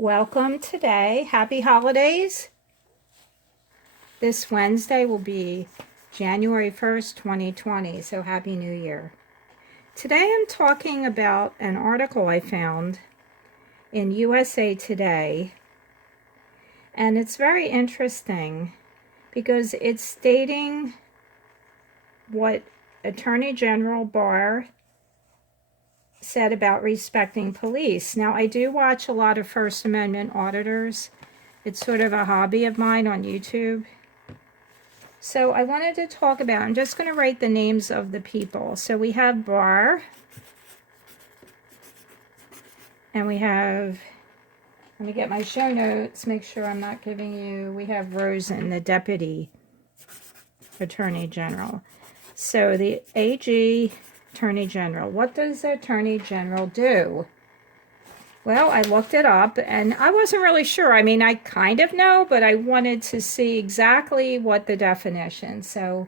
Welcome today. Happy holidays. This Wednesday will be January 1st, 2020, so Happy New Year. Today I'm talking about an article I found in USA Today, and it's very interesting because it's stating what Attorney General Barr said about respecting police. Now, I do watch a lot of First Amendment auditors. It's sort of a hobby of mine on YouTube. So I wanted to talk about, I'm just going to write the names of the people. So we have Barr, and we have, let me get my show notes, make sure I'm not giving you, we have Rosen, the Deputy Attorney General. So the AG Attorney General. What does the Attorney General do? Well, I looked it up and I wasn't really sure. I mean, I kind of know, but I wanted to see exactly what the definition. So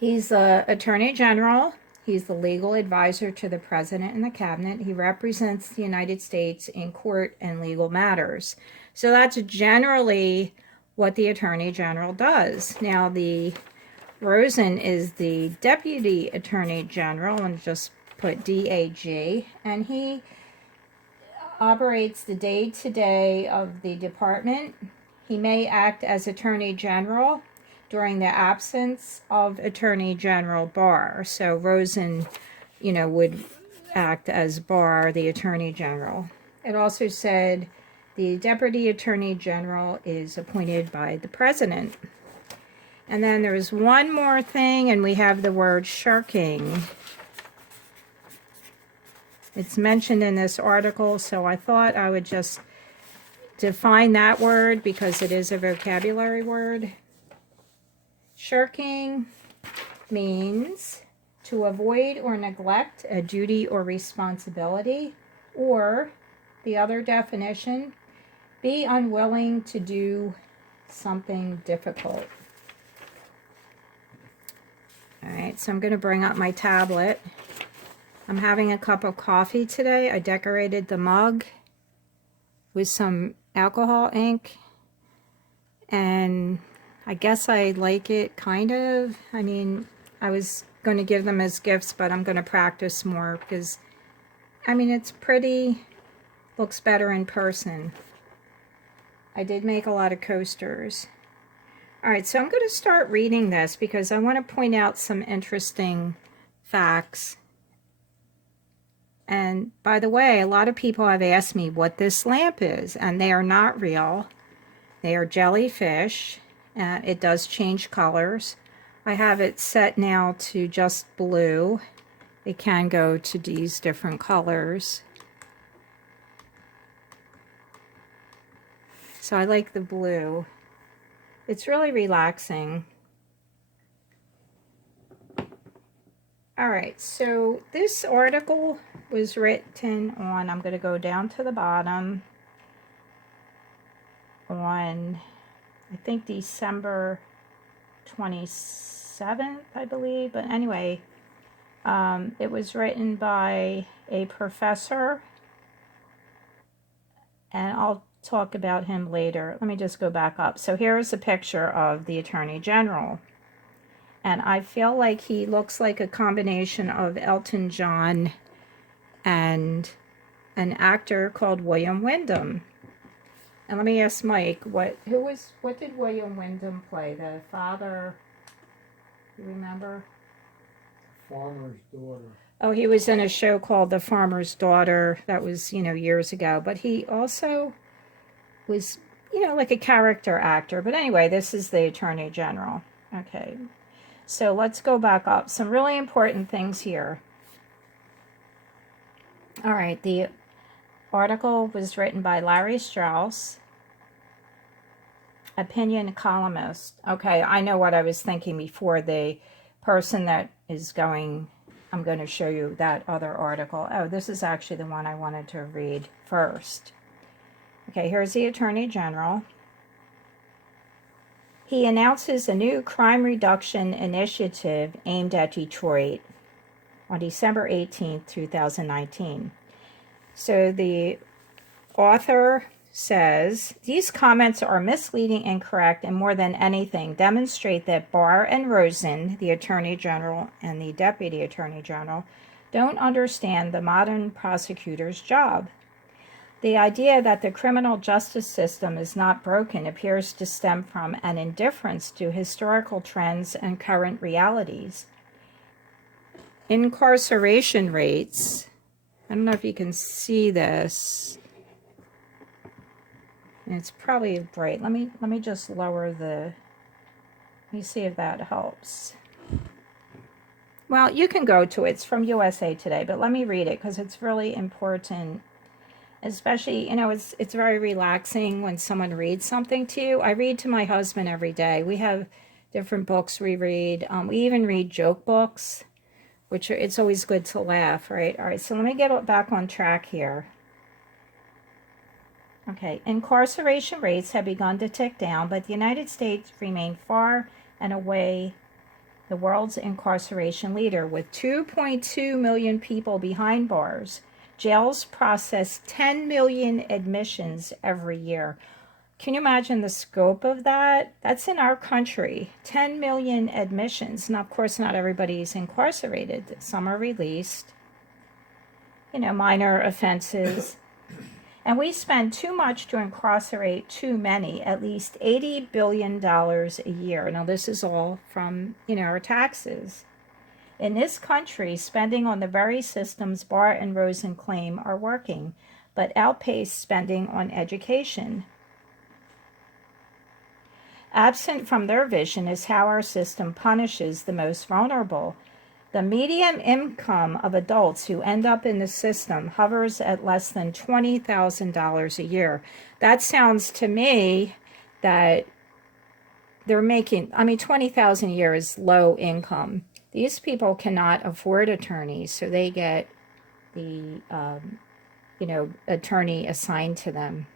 he's the Attorney General. He's the legal advisor to the President and the Cabinet. He represents the United States in court and legal matters. So that's generally what the Attorney General does. Now, the Rosen is the Deputy Attorney General, and just put DAG, and he operates the day-to-day of the department. He may act as Attorney General during the absence of Attorney General Barr. So Rosen, would act as Barr, the Attorney General. It also said the Deputy Attorney General is appointed by the President. And then there's one more thing, and we have the word shirking. It's mentioned in this article, so I thought I would just define that word because it is a vocabulary word. Shirking means to avoid or neglect a duty or responsibility, or the other definition, be unwilling to do something difficult. All right, so I'm going to bring up my tablet. I'm having a cup of coffee today. I decorated the mug with some alcohol ink, and I guess I like it, kind of. I mean, I was going to give them as gifts, but I'm going to practice more because, it's pretty, looks better in person. I did make a lot of coasters. All right, so I'm going to start reading this because I want to point out some interesting facts. And by the way, a lot of people have asked me what this lamp is, and they are not real. They are jellyfish. It does change colors. I have it set now to just blue. It can go to these different colors. So I like the blue. It's really relaxing. All right, so this article was written on, I'm going to go down to the bottom, on, I think, December 27th, I believe. But anyway, it was written by a professor, and I'll talk about him later. Let me just go back up. So here's a picture of the Attorney General. And I feel like he looks like a combination of Elton John and an actor called William Wyndham. And let me ask Mike, what did William Wyndham play? The father, you remember? Farmer's Daughter. Oh, he was in a show called The Farmer's Daughter. That was, years ago. But he also was, like a character actor. But anyway, this is the Attorney General. Okay. So let's go back up. Some really important things here. All right, the article was written by Larry Strauss, opinion columnist. Okay, I know what I was thinking before. The person that is going, I'm going to show you that other article. Oh, this is actually the one I wanted to read first. Okay, here's the Attorney General. He announces a new crime reduction initiative aimed at Detroit on December 18, 2019. So the author says, these comments are misleading, incorrect, and more than anything demonstrate that Barr and Rosen, the Attorney General and the Deputy Attorney General, don't understand the modern prosecutor's job. The idea that the criminal justice system is not broken appears to stem from an indifference to historical trends and current realities. Incarceration rates, I don't know if you can see this. It's probably bright. Let me just lower the, let me see if that helps. Well, you can go to it. It's from USA Today, but let me read it because it's really important. Especially, you know, it's very relaxing when someone reads something to you. I read to my husband every day. We have different books we read. We even read joke books, which are, it's always good to laugh, right? All right, so let me get back on track here. Okay, incarceration rates have begun to tick down, but the United States remain far and away the world's incarceration leader, with 2.2 million people behind bars. Jails process 10 million admissions every year. Can you imagine the scope of that? That's in our country, 10 million admissions. Now, of course, not everybody's incarcerated. Some are released, you know, minor offenses. And we spend too much to incarcerate too many, at least $80 billion a year. Now, this is all from, you know, our taxes. In this country, spending on the very systems Barr and Rosen claim are working, but outpace spending on education. Absent from their vision is how our system punishes the most vulnerable. The median income of adults who end up in the system hovers at less than $20,000 a year. That sounds to me that they're making, I mean, $20,000 a year is low income. These people cannot afford attorneys, so they get the, you know, attorney assigned to them.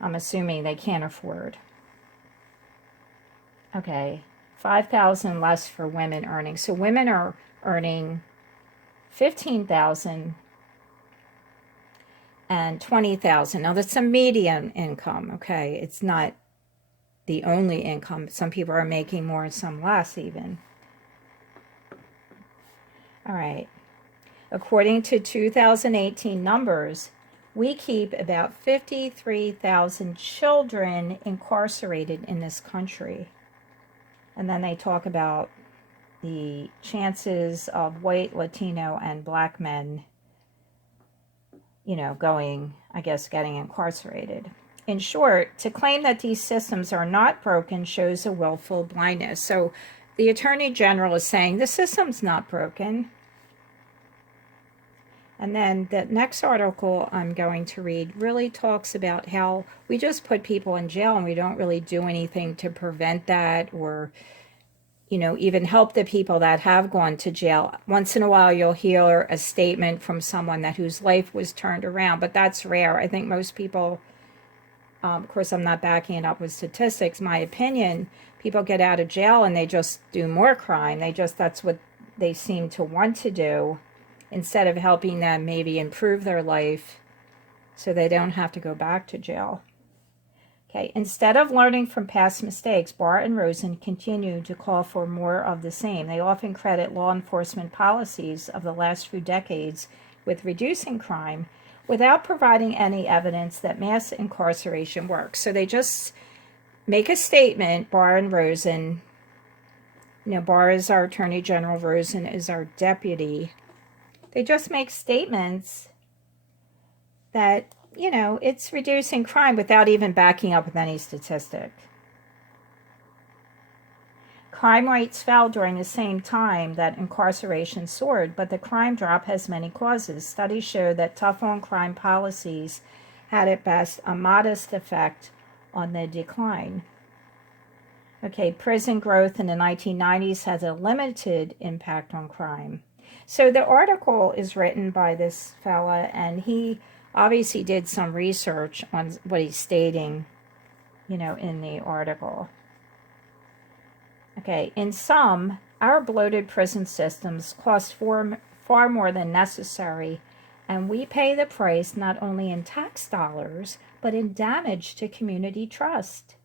I'm assuming they can't afford. Okay, 5,000 less for women earning. So women are earning 15,000 and 20,000. Now that's a median income. Okay, it's not the only income. Some people are making more and some less even. All right. According to 2018 numbers, we keep about 53,000 children incarcerated in this country. And then they talk about the chances of white, Latino, and black men, you know, going, I guess, getting incarcerated. In short, to claim that these systems are not broken shows a willful blindness. So the Attorney General is saying the system's not broken. And then the next article I'm going to read really talks about how we just put people in jail and we don't really do anything to prevent that or, you know, even help the people that have gone to jail. Once in a while you'll hear a statement from someone that whose life was turned around, but that's rare. I think most people, of course I'm not backing it up with statistics, my opinion, people get out of jail and they just do more crime. That's what they seem to want to do, instead of helping them maybe improve their life so they don't have to go back to jail. Okay, instead of learning from past mistakes, Barr and Rosen continue to call for more of the same. They often credit law enforcement policies of the last few decades with reducing crime without providing any evidence that mass incarceration works. So they just make a statement, Barr and Rosen. You know, Barr is our Attorney General, Rosen is our deputy. They just make statements that, you know, it's reducing crime without even backing up with any statistic. Crime rates fell during the same time that incarceration soared, but the crime drop has many causes. Studies show that tough on crime policies had at best a modest effect on the decline. Okay, prison growth in the 1990s has a limited impact on crime. So the article is written by this fella, and he obviously did some research on what he's stating, you know, in the article. Okay, in sum, our bloated prison systems cost far more than necessary and we pay the price not only in tax dollars, but in damage to community trust.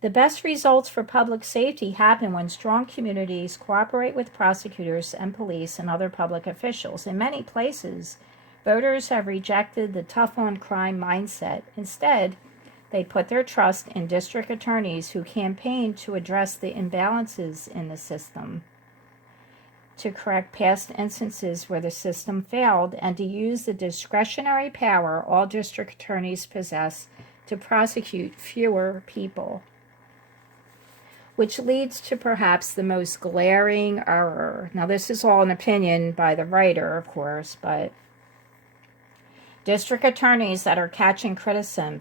The best results for public safety happen when strong communities cooperate with prosecutors and police and other public officials. In many places, voters have rejected the tough-on-crime mindset. Instead, they put their trust in district attorneys who campaign to address the imbalances in the system, to correct past instances where the system failed, and to use the discretionary power all district attorneys possess to prosecute fewer people. Which leads to perhaps the most glaring error. Now, this is all an opinion by the writer, of course, but district attorneys that are catching criticism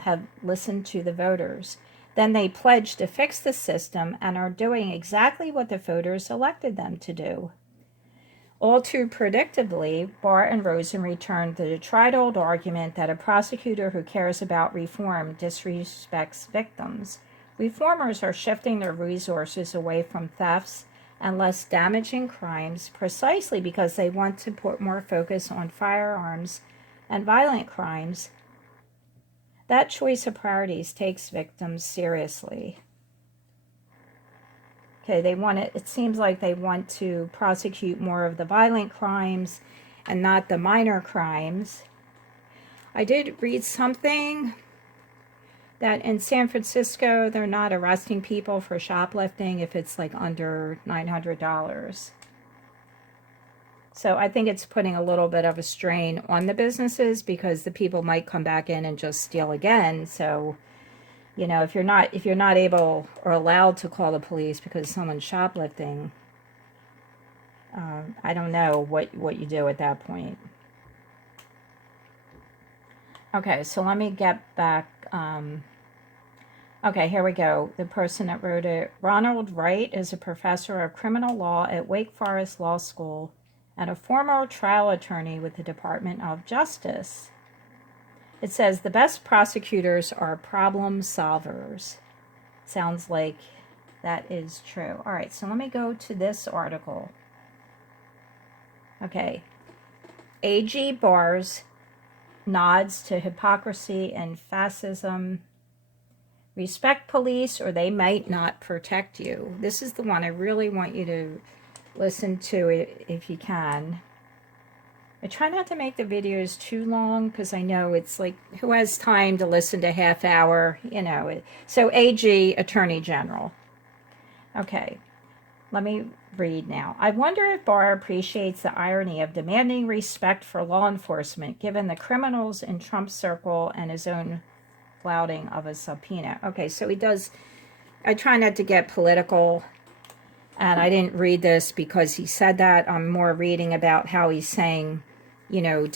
have listened to the voters. Then they pledge to fix the system and are doing exactly what the voters elected them to do. All too predictably, Barr and Rosen returned to the tried-old argument that a prosecutor who cares about reform disrespects victims. Reformers are shifting their resources away from thefts and less damaging crimes precisely because they want to put more focus on firearms and violent crimes. That choice of priorities takes victims seriously. Okay, it seems like they want to prosecute more of the violent crimes and not the minor crimes. I did read something that in San Francisco, they're not arresting people for shoplifting if it's like under $900. So I think it's putting a little bit of a strain on the businesses because the people might come back in and just steal again. So, you know, if you're not able or allowed to call the police because someone's shoplifting, I don't know what you do at that point. Okay, so let me get back. Okay, here we go. The person that wrote it, Ronald Wright, is a professor of criminal law at Wake Forest Law School and a former trial attorney with the Department of Justice. It says, the best prosecutors are problem solvers. Sounds like that is true. All right, so let me go to this article. Okay. AG Barr's nods to hypocrisy and fascism. Respect police or they might not protect you. This is the one I really want you to listen to if you can. I try not to make the videos too long because I know it's like, who has time to listen to half hour, you know. So AG, Attorney General. Okay, let me read now. I wonder if Barr appreciates the irony of demanding respect for law enforcement given the criminals in Trump's circle and his own flouting of a subpoena. Okay, so he does, I try not to get political, and I didn't read this because he said that. I'm more reading about how he's saying, you know,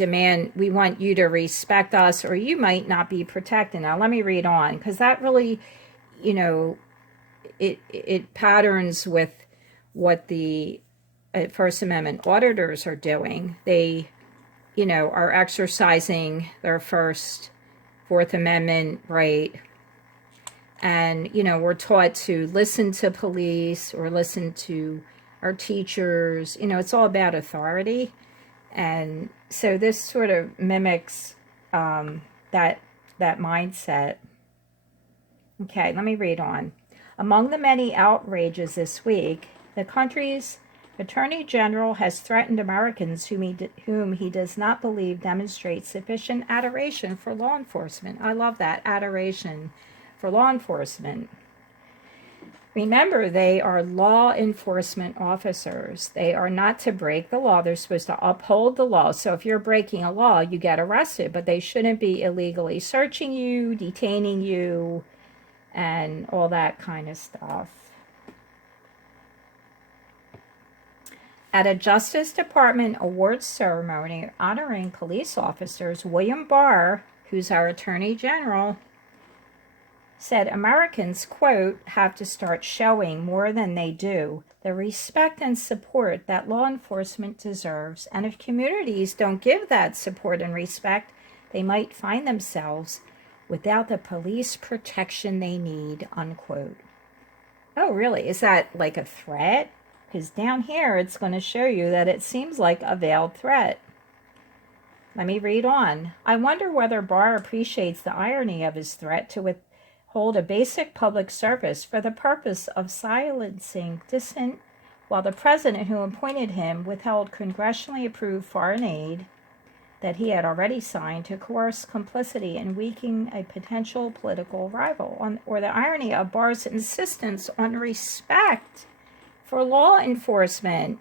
we want you to respect us or you might not be protected. Now, let me read on because that really, you know, it patterns with what the First Amendment auditors are doing. They, you know, are exercising their Fourth Amendment right. And, you know, we're taught to listen to police or listen to our teachers. You know, it's all about authority. And so this sort of mimics that mindset. Okay, let me read on. Among the many outrages this week, the country's Attorney General has threatened Americans whom he does not believe demonstrate sufficient adoration for law enforcement. I love that, adoration for law enforcement. Remember, they are law enforcement officers. They are not to break the law. They're supposed to uphold the law. So if you're breaking a law, you get arrested, but they shouldn't be illegally searching you, detaining you, and all that kind of stuff. At a Justice Department awards ceremony honoring police officers, William Barr, who's our Attorney General, said Americans, quote, have to start showing more than they do the respect and support that law enforcement deserves. And if communities don't give that support and respect, they might find themselves without the police protection they need, unquote. Oh, really? Is that like a threat? Because down here, it's going to show you that it seems like a veiled threat. Let me read on. I wonder whether Barr appreciates the irony of his threat to withhold a basic public service for the purpose of silencing dissent, while the president who appointed him withheld congressionally approved foreign aid that he had already signed to coerce complicity in weakening a potential political rival, or the irony of Barr's insistence on respect for law enforcement,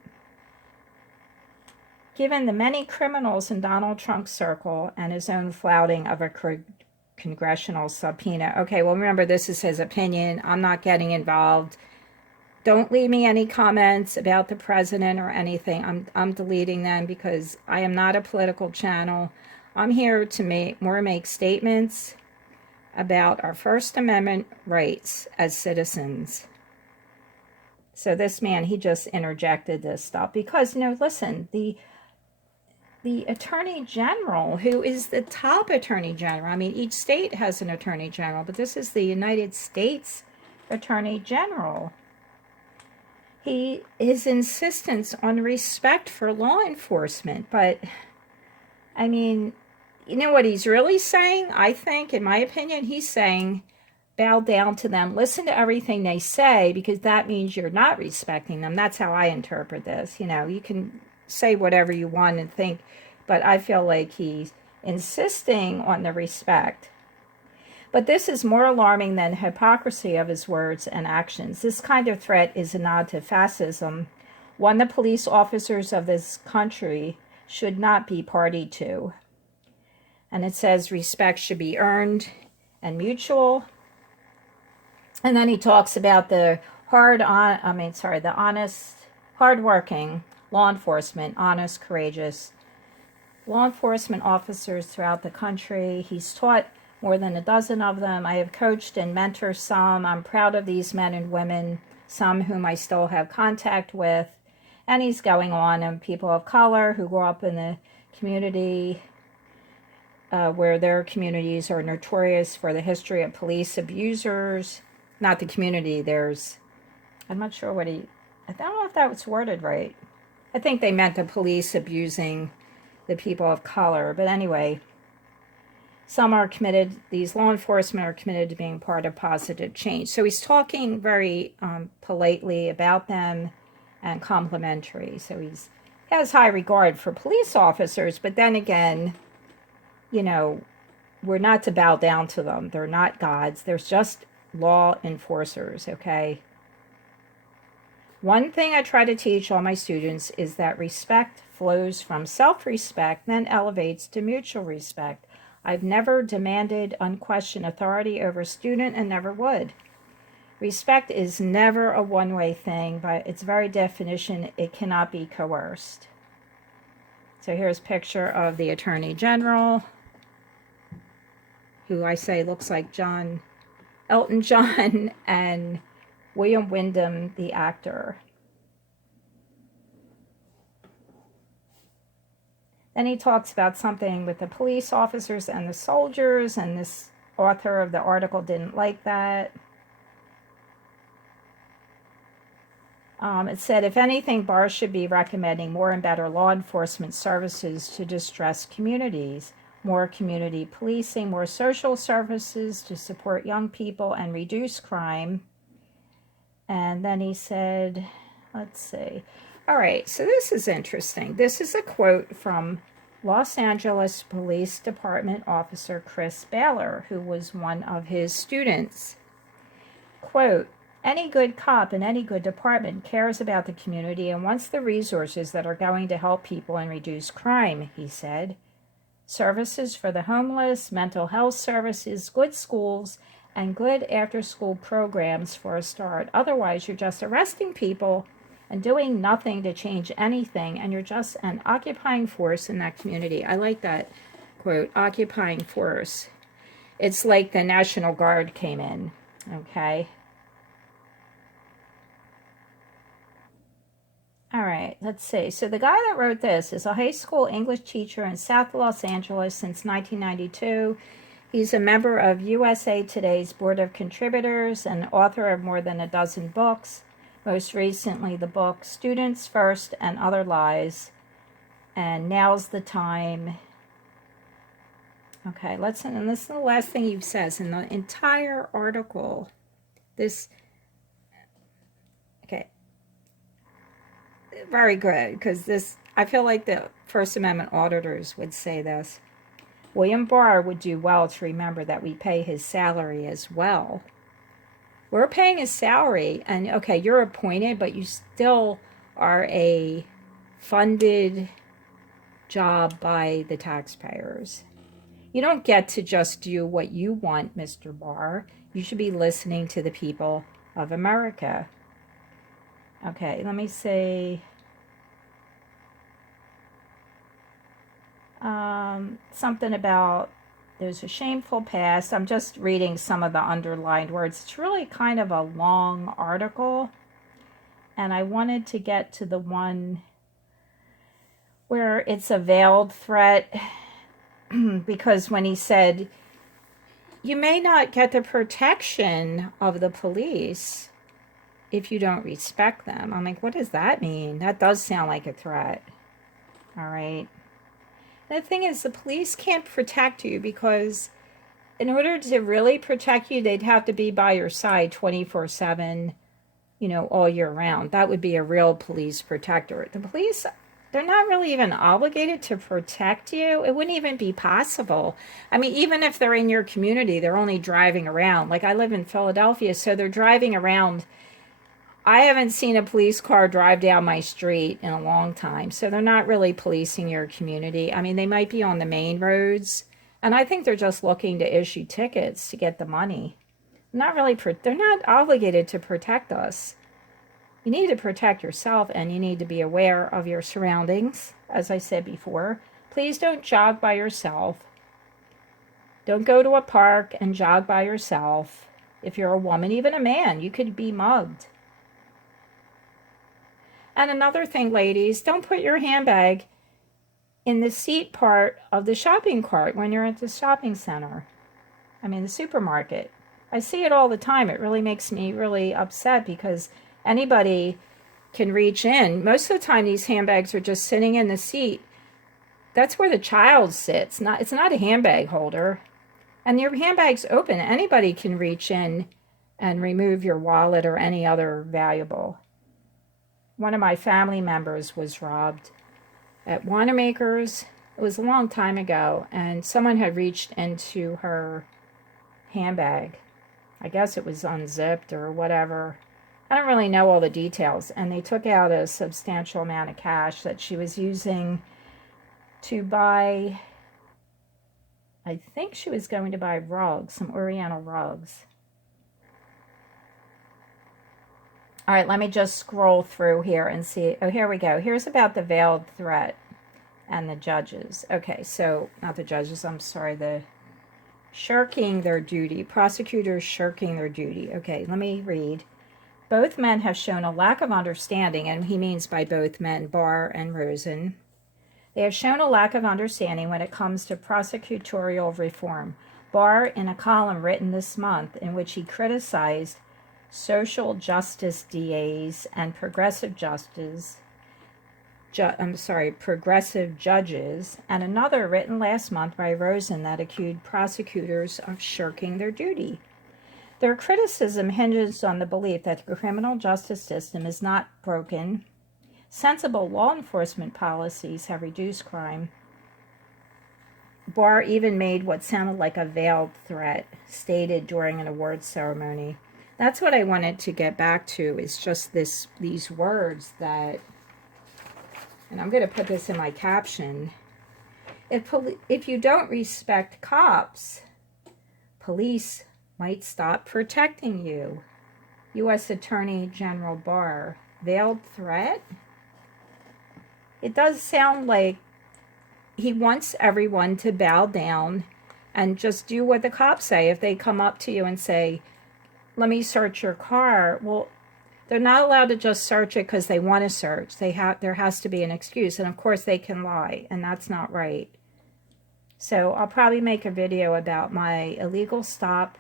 given the many criminals in Donald Trump's circle and his own flouting of a congressional subpoena. Okay, well, remember, this is his opinion. I'm not getting involved. Don't leave me any comments about the president or anything. I'm deleting them because I am not a political channel. I'm here to make statements about our First Amendment rights as citizens. So this man, he just interjected this stuff because, listen, the Attorney General, who is the top Attorney General, I mean, each state has an Attorney General, but this is the United States Attorney General. His insistence on respect for law enforcement, but, I mean, you know what he's really saying? I think, in my opinion, he's saying, bow down to them, listen to everything they say, because that means you're not respecting them. That's how I interpret this. You can say whatever you want and think, but I feel like he's insisting on the respect. But this is more alarming than the hypocrisy of his words and actions. This kind of threat is a nod to fascism, one the police officers of this country should not be party to. And it says respect should be earned and mutual. And then he talks about the honest, hardworking law enforcement, honest, courageous law enforcement officers throughout the country. He's taught more than a dozen of them. I have coached and mentored some. I'm proud of these men and women, some whom I still have contact with. And he's going on, and people of color who grew up in the community where their communities are notorious for the history of police abusers. Not the community, I'm not sure I don't know if that was worded right. I think they meant the police abusing the people of color. But anyway, these law enforcement are committed to being part of positive change. So he's talking very politely about them and complimentary. So he has high regard for police officers, but then again, we're not to bow down to them. They're not gods. They're just law enforcers, okay? One thing I try to teach all my students is that respect flows from self-respect, then elevates to mutual respect. I've never demanded unquestioned authority over a student and never would. Respect is never a one-way thing. By its very definition, it cannot be coerced. So here's a picture of the Attorney General, who I say looks like Elton John and William Wyndham, the actor. Then he talks about something with the police officers and the soldiers, and this author of the article didn't like that. It said, if anything, Barr should be recommending more and better law enforcement services to distressed communities, more community policing, more social services to support young people and reduce crime. And then he said, let's see. All right, so this is interesting. This is a quote from Los Angeles Police Department officer Chris Baylor, who was one of his students. Quote, any good cop in any good department cares about the community and wants the resources that are going to help people and reduce crime, he said. Services for the homeless, mental health services, good schools, and good after-school programs for a start. Otherwise, you're just arresting people and doing nothing to change anything, and you're just an occupying force in that community. I like that quote, occupying force. It's like the National Guard came in, okay? All right, let's see. So the guy that wrote this is a high school English teacher in South Los Angeles since 1992. He's a member of USA Today's Board of Contributors and author of more than a dozen books. Most recently, the book Students First and Other Lies, and Now's the Time, Okay, listen, and this is the last thing he says in the entire article. This, okay, very good, because this, I feel like the First Amendment auditors would say this. William Barr would do well to remember that we pay his salary as well. We're paying his salary, and okay, you're appointed, but you still are a funded job by the taxpayers. You don't get to just do what you want, Mr. Barr. You should be listening to the people of America. Okay, let me say something about there's a shameful past. I'm just reading some of the underlined words. It's really kind of a long article, and I wanted to get to the one where it's a veiled threat, because when he said, you may not get the protection of the police if you don't respect them. I'm like, what does that mean? That does sound like a threat. All right. The thing is, the police can't protect you, because in order to really protect you, they'd have to be by your side 24/7, all year round. That would be a real police protector. The police, they're not really even obligated to protect you. It wouldn't even be possible. I mean, even if they're in your community, they're only driving around. Like, I live in Philadelphia, so they're driving around. I haven't seen a police car drive down my street in a long time, so they're not really policing your community. I mean, they might be on the main roads, and I think they're just looking to issue tickets to get the money. They're not obligated to protect us. You need to protect yourself, and you need to be aware of your surroundings, as I said before. Please don't jog by yourself. Don't go to a park and jog by yourself. If you're a woman, even a man, you could be mugged. And another thing, ladies, don't put your handbag in the seat part of the shopping cart when you're at the shopping center. I mean, the supermarket. I see it all the time. It really makes me really upset, because anybody can reach in. Most of the time, these handbags are just sitting in the seat. That's where the child sits. It's not a handbag holder. And your handbag's open. Anybody can reach in and remove your wallet or any other valuable. One of my family members was robbed at Wanamaker's. It was a long time ago, and someone had reached into her handbag. I guess it was unzipped or whatever. I don't really know all the details. And they took out a substantial amount of cash that she was using to buy, I think she was going to buy rugs, some Oriental rugs. All right, let me just scroll through here and see. Oh, here we go. Here's about the veiled threat and the judges. Okay, so not the judges, I'm sorry, the shirking their duty. Prosecutors shirking their duty. Okay, let me read. Both men have shown a lack of understanding, and he means by both men, Barr and Rosen. They have shown a lack of understanding when it comes to prosecutorial reform. Barr, in a column written this month in which he criticized social justice DAs and progressive judges, and another written last month by Rosen that accused prosecutors of shirking their duty. Their criticism hinges on the belief that the criminal justice system is not broken. Sensible law enforcement policies have reduced crime. Barr even made what sounded like a veiled threat stated during an awards ceremony. That's what I wanted to get back to, is just these words that, and I'm going to put this in my caption. If you don't respect cops, police might stop protecting you. U.S. Attorney General Barr. Veiled threat? It does sound like he wants everyone to bow down and just do what the cops say. If they come up to you and say, let me search your car, well, they're not allowed to just search it because they want to search. There has to be an excuse, and of course they can lie, and that's not right. So I'll probably make a video about my illegal stop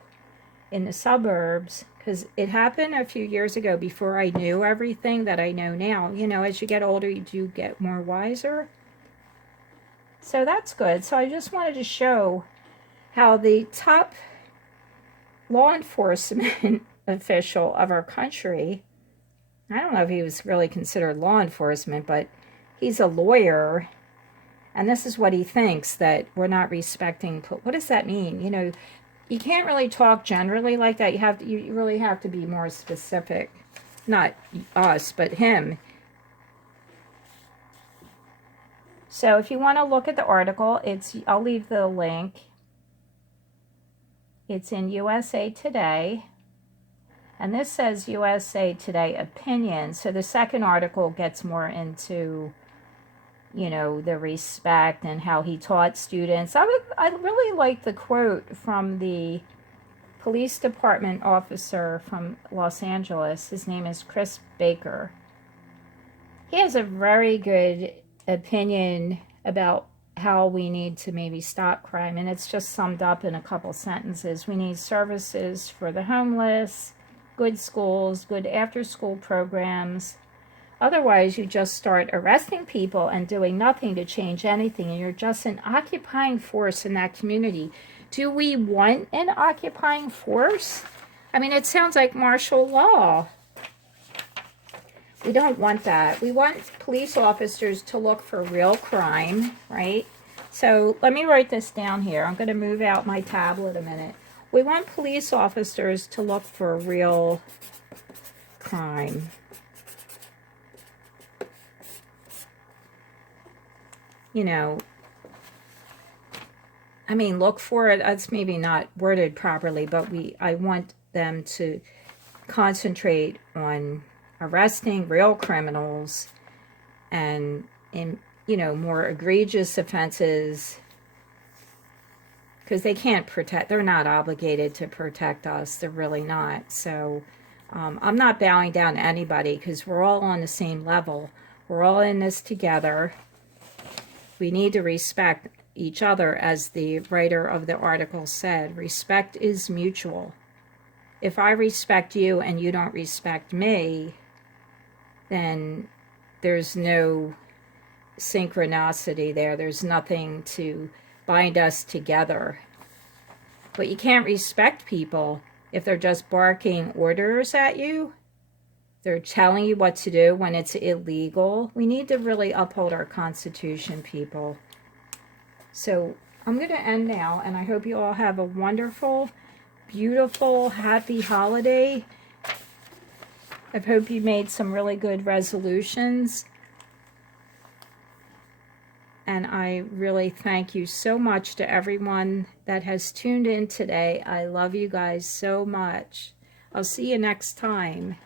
in the suburbs, because it happened a few years ago before I knew everything that I know now. As you get older, you do get more wiser. So that's good. So I just wanted to show how the top law enforcement official of our country, I don't know if he was really considered law enforcement, but he's a lawyer, and this is what he thinks, that we're not respecting. What does that mean? You know, you can't really talk generally like that. You really have to be more specific. Not us, but him. So if you want to look at the article, I'll leave the link. It's in USA Today. And this says USA Today opinion. So the second article gets more into, you know, the respect and how he taught students. I really like the quote from the police department officer from Los Angeles. His name is Chris Baker. He has a very good opinion about how we need to maybe stop crime, and it's just summed up in a couple sentences. We need services for the homeless, good schools, good after-school programs. Otherwise, you just start arresting people and doing nothing to change anything, and you're just an occupying force in that community. Do we want an occupying force? I mean, it sounds like martial law. We don't want that. We want police officers to look for real crime, right? So let me write this down here. I'm going to move out my tablet a minute. We want police officers to look for real crime. You know, I mean, look for it. That's maybe not worded properly, but I want them to concentrate on arresting real criminals and in, you know, more egregious offenses, because they can't protect, they're not obligated to protect us. They're really not. So I'm not bowing down to anybody, because we're all on the same level. We're all in this together. We need to respect each other, as the writer of the article said. Respect is mutual. If I respect you and you don't respect me, then there's no synchronicity there. There's nothing to bind us together. But you can't respect people if they're just barking orders at you. They're telling you what to do when it's illegal. We need to really uphold our Constitution, people. So I'm going to end now, and I hope you all have a wonderful, beautiful, happy holiday. I hope you made some really good resolutions. And I really thank you so much to everyone that has tuned in today. I love you guys so much. I'll see you next time.